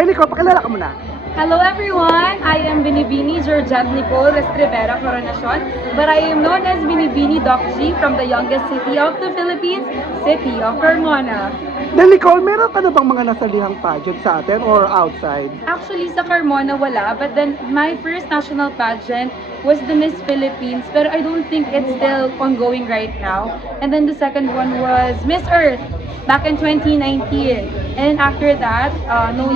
Kylie ko, pakilala ka muna. Hello everyone, I am Binibini Georgette Nicole Estrevera Coronacion, but I am known as Binibini Doc G from the youngest city of the Philippines, city of Carmona. Then Nicole, meron ka na bang mga nasalihang pageant sa atin or outside? Actually sa Carmona wala, but then my first national pageant was the Miss Philippines, but I don't think it's still ongoing right now. And then the second one was Miss Earth back in 2019. And after that, no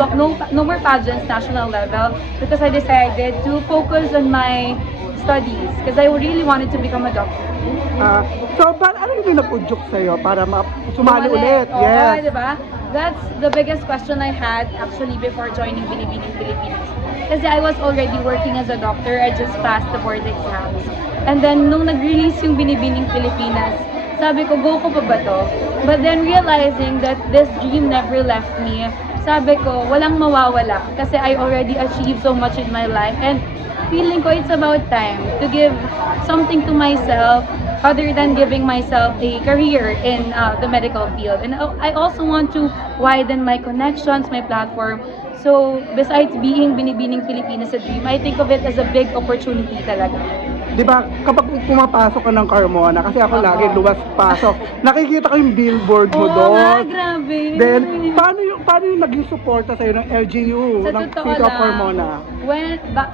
more pageants national level because I decided to focus on my studies because I really wanted to become a doctor. So, ano yung pinapudyok sa'yo para sumali ulit? Oo, Yes. diba? That's the biggest question I had actually before joining Binibining Philippines. Kasi I was already working as a doctor, I just passed the board exams. And then, nung nag-release yung Binibining Pilipinas, sabi ko, go ko pa ba to? But then realizing that this dream never left me, sabi ko, walang mawawala. Kasi I already achieved so much in my life. And feeling ko it's about time to give something to myself other than giving myself a career in the medical field. And I also want to widen my connections, my platform. So, besides being Binibining Pilipinas a dream, I think of it as a big opportunity talaga. Di ba, kapag pumapasok ka ng Carmona, kasi ako Oo. lagi luwas pasok, nakikita ko yung billboard mo Oo doon. nga, grabe. Then, paano yung naging suporta sa'yo ng LGU, Sa ng totoo City of lang, Carmona?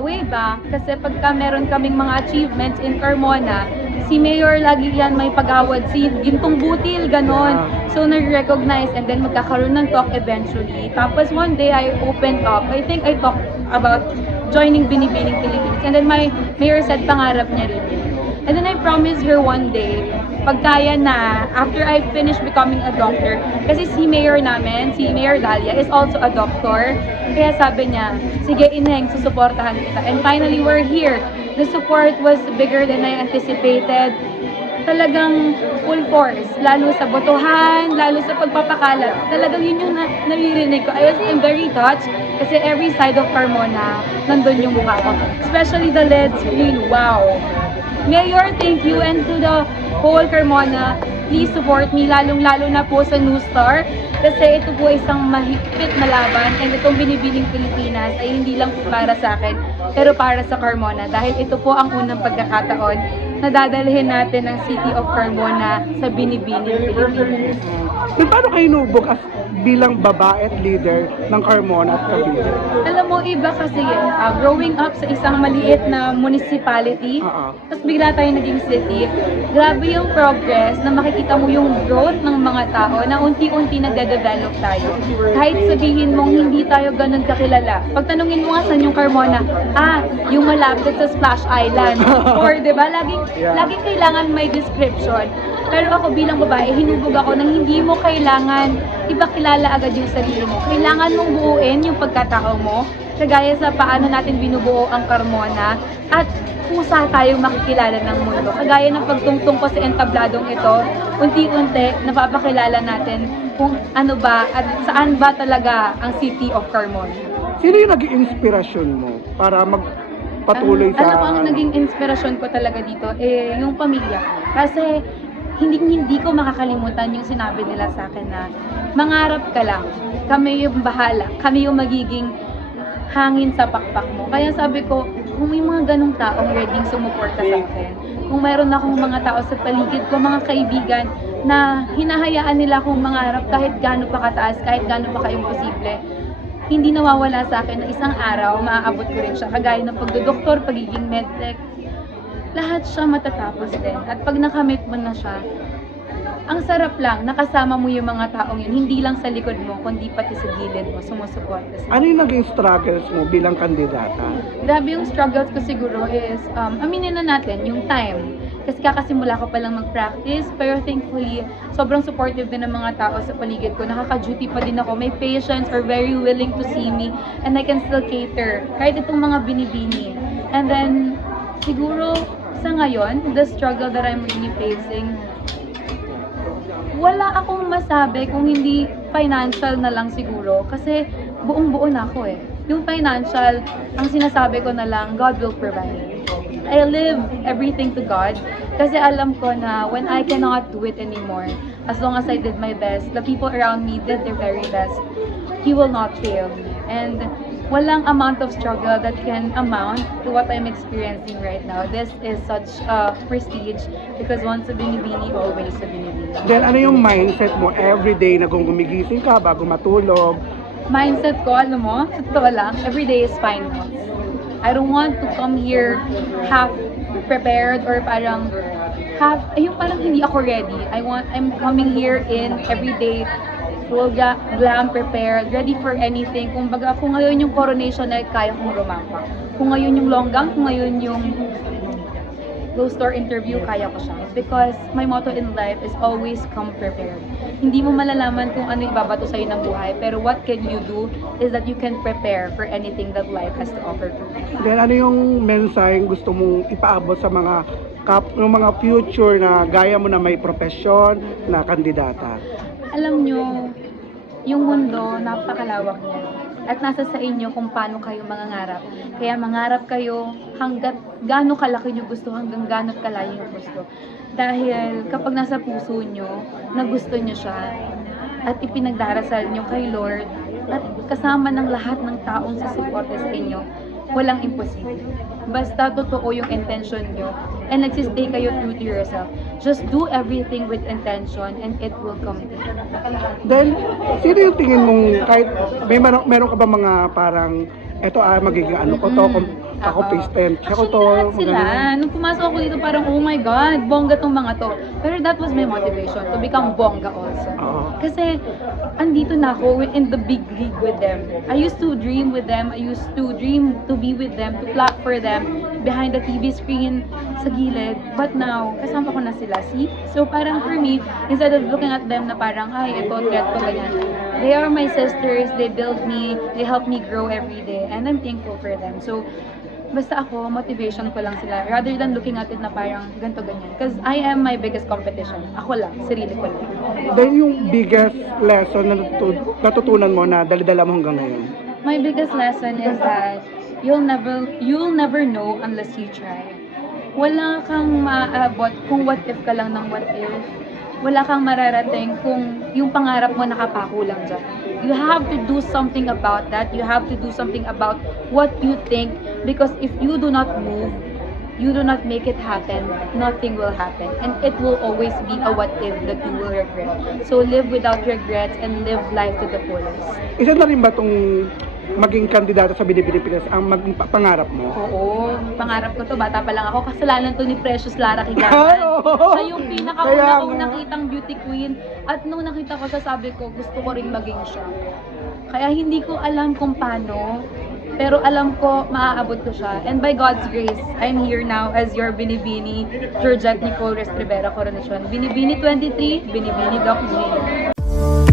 way back, kasi pagka meron kaming mga achievements in Carmona, si Mayor lagi yan may pag-award, si Gintong Butil, ganon. Yeah. So, nag-recognize and then magkakaroon ng talk eventually. Tapos one day, I opened up. I think I talked about joining Binibining Philippines. And then my mayor said, pangarap niya rin. And then I promised her one day, pagkaya na, after I finish becoming a doctor, kasi si mayor namin, si Mayor Dalia, is also a doctor. Kaya sabi niya, sige Ineng, susuportahan kita. And finally, we're here. The support was bigger than I anticipated. Talagang full force, lalo sa botohan, lalo sa pagpapakalat. Talagang yun yung naririnig ko. I'm very touched kasi every side of Carmona, nandun yung mukha ko. Especially the lead screen, wow! Mayor, thank you, and to the whole Carmona, please support me, lalong-lalo na po sa New Star. Kasi ito po isang mahigpit na laban and itong Binibining Pilipinas ay hindi lang po para sa akin, pero para sa Carmona. Dahil ito po ang unang pagkakataon na dadalhin natin ang City of Carmona sa Binibining Pilipinas. Then, paano kayo nubog bilang babae at leader ng Carmona at Cavite? Alam mo, iba kasi yan. Growing up sa isang maliit na municipality, tapos bigla tayo naging city, grabe yung progress na makikita mo yung growth ng mga tao na unti-unti nagde-develop tayo. Kahit sabihin mong hindi tayo ganun kakilala. Pag tanungin mo nga saan yung Carmona, yung malapit sa Splash Island. Or diba, laging kailangan may description. Pero ako bilang babae, hinubog ako na hindi mo kailangan ipakilala agad yung sarili mo. Kailangan mong buuin yung pagkatao mo, kagaya sa paano natin binubuo ang Carmona, at kusa tayong makikilala ng mundo. Kagaya ng pagtungtong ko sa entabladong ito, unti-unti napapakilala natin kung ano ba at saan ba talaga ang City of Carmona. Sino yung naging inspirasyon mo para magpatuloy sa... Alam mo, ang naging inspirasyon ko talaga dito, yung pamilya. Kasi hindi ko makakalimutan yung sinabi nila sa akin na mangarap ka lang, kami yung bahala, kami yung magiging hangin sa pakpak mo. Kaya sabi ko, kung may mga ganong taong ready sumuporta sa akin, kung mayroon akong mga tao sa paligid ko, mga kaibigan na hinahayaan nila akong mangarap kahit gaano pa kataas, kahit gaano pa ka-imposible, hindi nawawala sa akin na isang araw maaabot ko rin siya. Kagaya ng pagdodoktor, pagiging medtech, lahat siya matatapos din. At pag nakamit mo na siya, ang sarap lang, nakasama mo yung mga taong yun, hindi lang sa likod mo, kundi pati sa gilid mo, sumusuporta sa. Ano yung naging struggles mo bilang kandidata? Grabe yung struggles ko siguro is, aminin na natin, yung time. Kasi kakasimula ko palang mag-practice, pero thankfully, sobrang supportive din ng mga tao sa paligid ko. Nakaka-duty pa din ako, may patience, are very willing to see me, and I can still cater. Kahit itong mga binibini. And then, siguro, sa ngayon, the struggle that I'm really facing, wala akong masabi kung hindi financial na lang siguro. Kasi buong-buo na ako eh. Yung financial, ang sinasabi ko na lang, God will provide. I live everything to God. Kasi alam ko na when I cannot do it anymore, as long as I did my best, the people around me did their very best, He will not fail me. And walang amount of struggle that can amount to what I'm experiencing right now. This is such a prestige because once a Binibini, always a Binibini. Then ano yung mindset mo everyday na kung gumigising ka bago matulog? Mindset ko, alam mo, sa totoo lang, every day is finals. I don't want to come here half prepared or parang yung parang hindi ako ready. I'm coming here in every day full glam, prepared, ready for anything. Kung baga, kung ngayon yung coronation na kaya kong rumampa. Kung ngayon yung longgang, kung ngayon yung closed door interview, kaya ko siya. Because my motto in life is always come prepared. Hindi mo malalaman kung ano ibabato sa'yo ng buhay, pero what can you do is that you can prepare for anything that life has to offer to you. Then ano yung mensaheng gusto mong ipaabot sa yung mga future na gaya mo na may profesyon na kandidata? Alam nyo, yung mundo, napakalawak niya. At nasa sa inyo kung paano kayo mangangarap. Kaya mangarap kayo hanggat gaano kalaki nyo gusto, hanggang gaano kalayo nyo gusto. Dahil kapag nasa puso nyo, na gusto nyo siya, at ipinagdarasal nyo kay Lord, at kasama ng lahat ng taong sasuporte sa inyo, walang imposible. Basta totoo yung intention nyo, and nagsistay kayo true to yourself. Just do everything with intention and it will come to you. Then, sino yung tingin mong kahit meron ka ba mga parang eto magiging ano ko to, ako face tent, ako to, Actually, lahat sila. magaling. Nung pumasok ako dito, parang, oh my God, bongga tong mga to. Pero that was my motivation to become bongga also. Oo. Kasi, andito na ako in the big league with them. I used to dream with them. I used to dream to be with them, to clap for them behind the TV screen sa gilid. But now, kasama ko na sila. See? So, parang for me, instead of looking at them na parang, ay, ito, threat ko, ganyan. They are my sisters. They build me. They help me grow every day. And I'm thankful for them. So, basta ako, motivation ko lang sila. Rather than looking at it na parang ganito, ganyan. Because I am my biggest competition. Ako lang, sarili ko lang. Then yung biggest lesson na natutunan mo na dala-dala mo hanggang ngayon? My biggest lesson is that you'll never know unless you try. Wala kang maabot kung what if ka lang ng what if. Wala kang mararating kung yung pangarap mo nakapako lang dyan. You have to do something about that. You have to do something about what you think. Because if you do not move, you do not make it happen, nothing will happen. And it will always be a what if that you will regret. So live without regrets and live life to the fullest. Isa na rin ba itong maging kandidato sa Binibini Pinas ang pangarap mo? Oo, pangarap ko to. Bata pa lang ako. Kasalanan to ni Precious Lara Ay, Higaman. oo. Siya yung Kaya pinakauna kong nga. nakitang beauty queen. At nung nakita ko siya, sabi ko, gusto ko rin maging siya. Kaya hindi ko alam kung paano, pero alam ko maaabot ko siya. And by God's grace, I'm here now as your Binibini, Georgette Nicole Rivera Coronation. Binibini 23, Binibini Doc G.